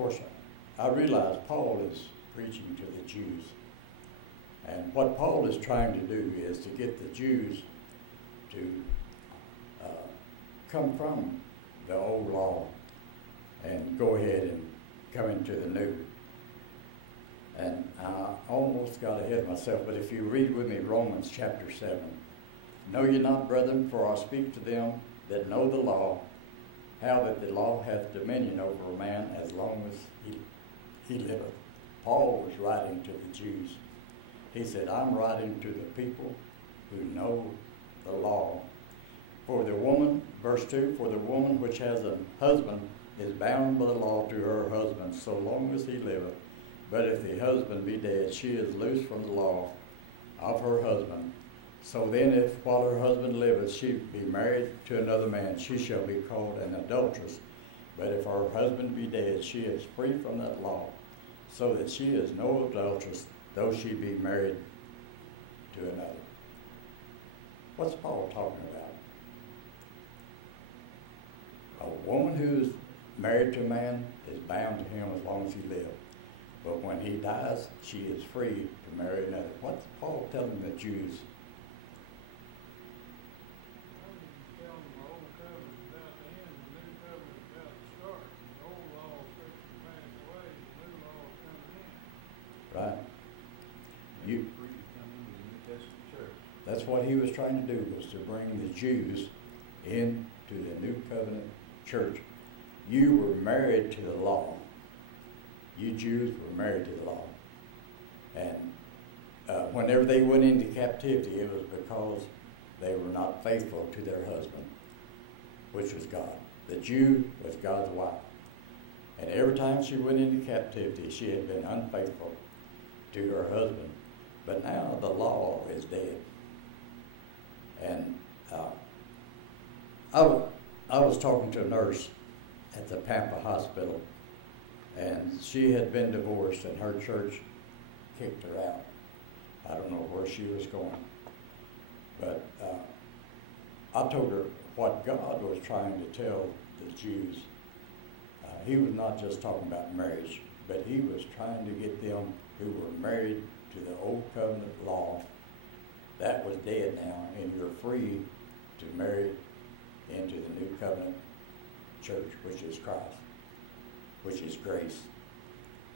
course, I realize Paul is preaching to the Jews. And what Paul is trying to do is to get the Jews to come from the old law and go ahead and come into the new. And I almost got ahead of myself, but if you read with me Romans chapter 7, know ye not, brethren, for I speak to them that know the law, how that the law hath dominion over a man as long as he liveth. Paul was writing to the Jews. He said, I'm writing to the people who know the law. For the woman, verse 2, for the woman which has a husband is bound by the law to her husband so long as he liveth. But if the husband be dead, she is loosed from the law of her husband. So then if while her husband liveth she be married to another man, she shall be called an adulteress. But if her husband be dead, she is free from that law, so that she is no adulteress, though she be married to another. What's Paul talking about? A woman who is married to a man is bound to him as long as he lives. But when he dies, she is free to marry another. What's Paul telling the Jews? Right. That's what he was trying to do, was to bring the Jews into the New Covenant church. You were married to the law. You Jews were married to the law. And whenever they went into captivity, it was because they were not faithful to their husband, which was God. The Jew was God's wife. And every time she went into captivity, she had been unfaithful to her husband. But now the law is dead. And I was talking to a nurse at the Pampa Hospital, and she had been divorced, and her church kicked her out. I don't know where she was going. But I told her what God was trying to tell the Jews. He was not just talking about marriage, but he was trying to get them who were married to the old covenant law. That was dead now, and you're free to marry into the new covenant church, which is Christ, which is grace.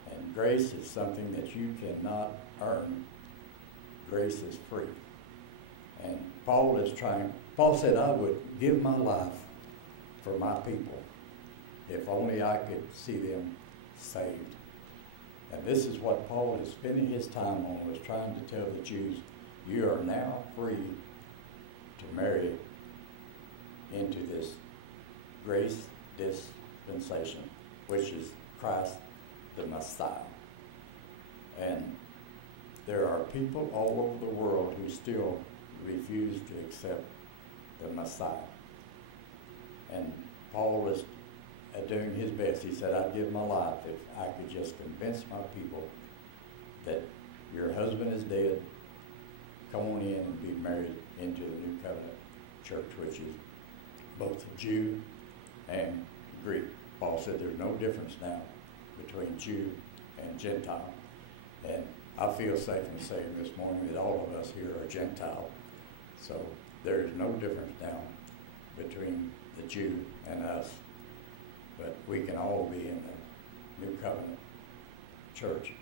And grace is something that you cannot earn. Grace is free. And Paul said, I would give my life for my people if only I could see them saved. And this is what Paul is spending his time on, was trying to tell the Jews, you are now free to marry into this grace dispensation, which is Christ the Messiah. And there are people all over the world who still refuse to accept the Messiah. And Paul was doing his best. He said, I'd give my life if I could just convince my people that your husband is dead, come on in and be married into the New Covenant church, which is both Jew and Greek. Paul said there's no difference now between Jew and Gentile. And I feel safe in saying this morning that all of us here are Gentile. So there is no difference now between the Jew and us. But we can all be in the New Covenant church.